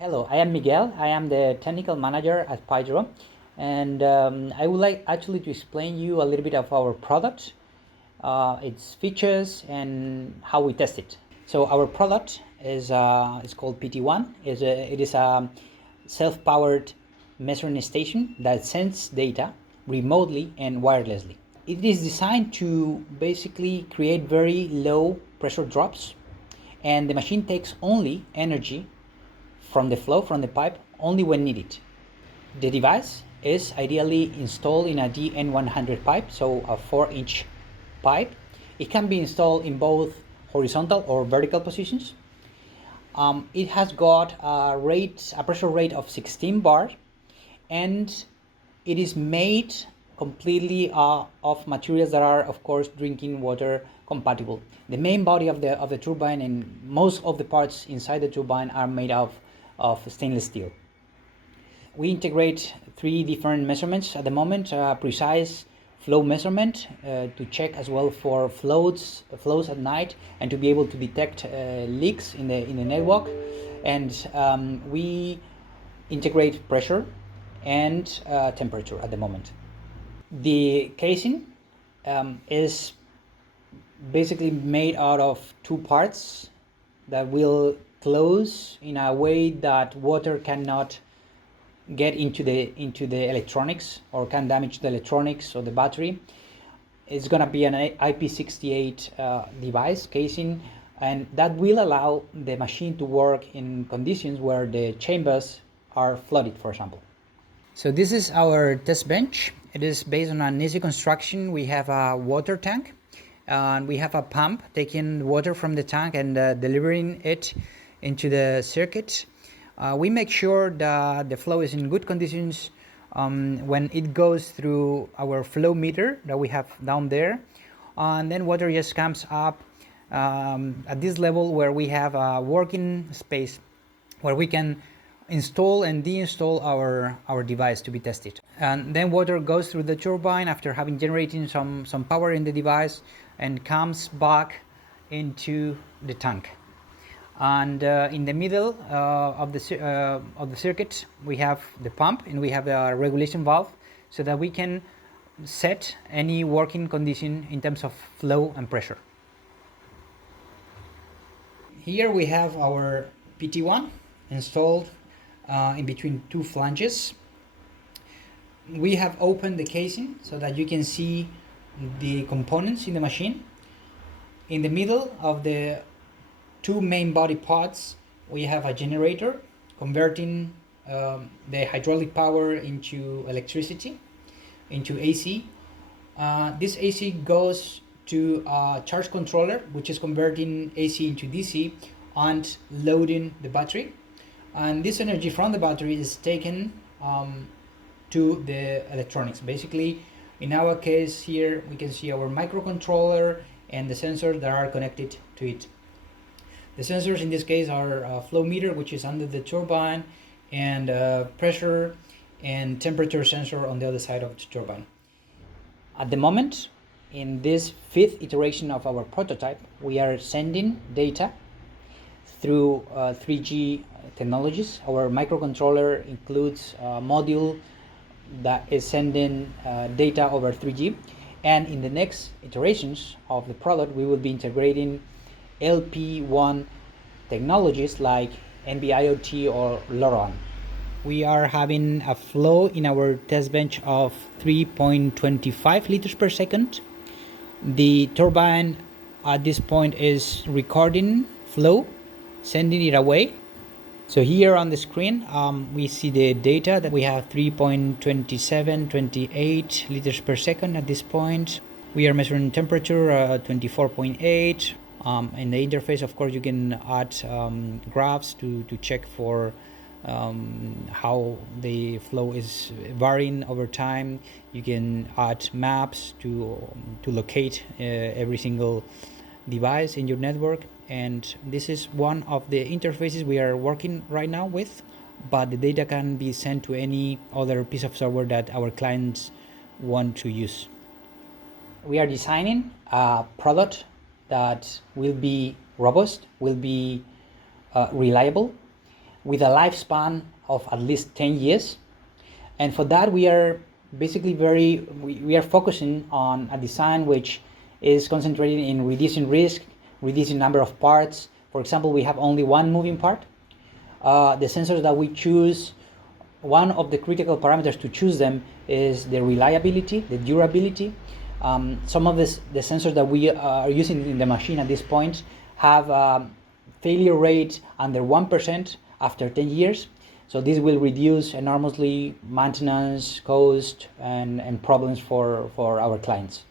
Hello, I am Miguel. I am the technical manager at Pydro, and I would like actually to explain you a little bit of our product, its features, and how we test it. So our product is called PT1. It is a self-powered measuring station that sends data remotely and wirelessly. It is designed to basically create very low pressure drops, and the machine takes only energy from the flow from the pipe only when needed. The device is ideally installed in a DN100 pipe, so a 4-inch pipe. It can be installed in both horizontal or vertical positions. It has got a pressure rate of 16 bar, and it is made completely of materials that are, of course, drinking water compatible. The main body of the turbine and most of the parts inside the turbine are made of stainless steel. We integrate 3 different measurements at the moment: precise flow measurement to check as well for flows at night and to be able to detect leaks in the network, and we integrate pressure and temperature at the moment. The casing is basically made out of 2 parts that will close in a way that water cannot get into the electronics or can damage the electronics or the battery. It's going to be an IP68 device casing, and that will allow the machine to work in conditions where the chambers are flooded, for example. So this is our test bench. It is based on an easy construction. We have a water tank, and we have a pump taking water from the tank and delivering it into the circuit. We make sure that the flow is in good conditions when it goes through our flow meter that we have down there, and then water just comes up at this level where we have a working space where we can install and deinstall our device to be tested. And then water goes through the turbine after having generating some power in the device and comes back into the tank. And in the middle of the circuit we have the pump, and we have a regulation valve so that we can set any working condition in terms of flow and pressure. Here we have our PT1 installed in between 2 flanges. We have opened the casing so that you can see the components in the machine. In the middle of the 2 main body pods we have a generator converting the hydraulic power into electricity, into AC. This AC goes to a charge controller, which is converting AC into DC and loading the battery, and this energy from the battery is taken to the electronics. Basically, in our case here we can see our microcontroller and the sensors that are connected to it. The sensors in this case are a flow meter, which is under the turbine, and pressure and temperature sensor on the other side of the turbine. At the moment, in this 5th iteration of our prototype, we are sending data through 3G technologies. Our microcontroller includes a module that is sending data over 3G, and in the next iterations of the product we will be integrating LP1 technologies like NB-IoT or LoRaWAN. We are having a flow in our test bench of 3.25 liters per second. The turbine at this point is recording flow, sending it away. So here on the screen we see the data that we have 3.2728 liters per second at this point. We are measuring temperature 24.8. In the interface, of course, you can add graphs to check for how the flow is varying over time. You can add maps to locate every single device in your network, and this is one of the interfaces we are working right now with, but the data can be sent to any other piece of software that our clients want to use. We are designing a product that will be robust, will be reliable, with a lifespan of at least 10 years. And for that, we are basically we are focusing on a design which is concentrated in reducing risk, reducing number of parts. For example, we have only one moving part. The sensors that we choose, one of the critical parameters to choose them is the reliability, the durability. Some of the sensors that we are using in the machine at this point have failure rate under 1% after 10 years. So this will reduce enormously maintenance, cost, and problems for our clients.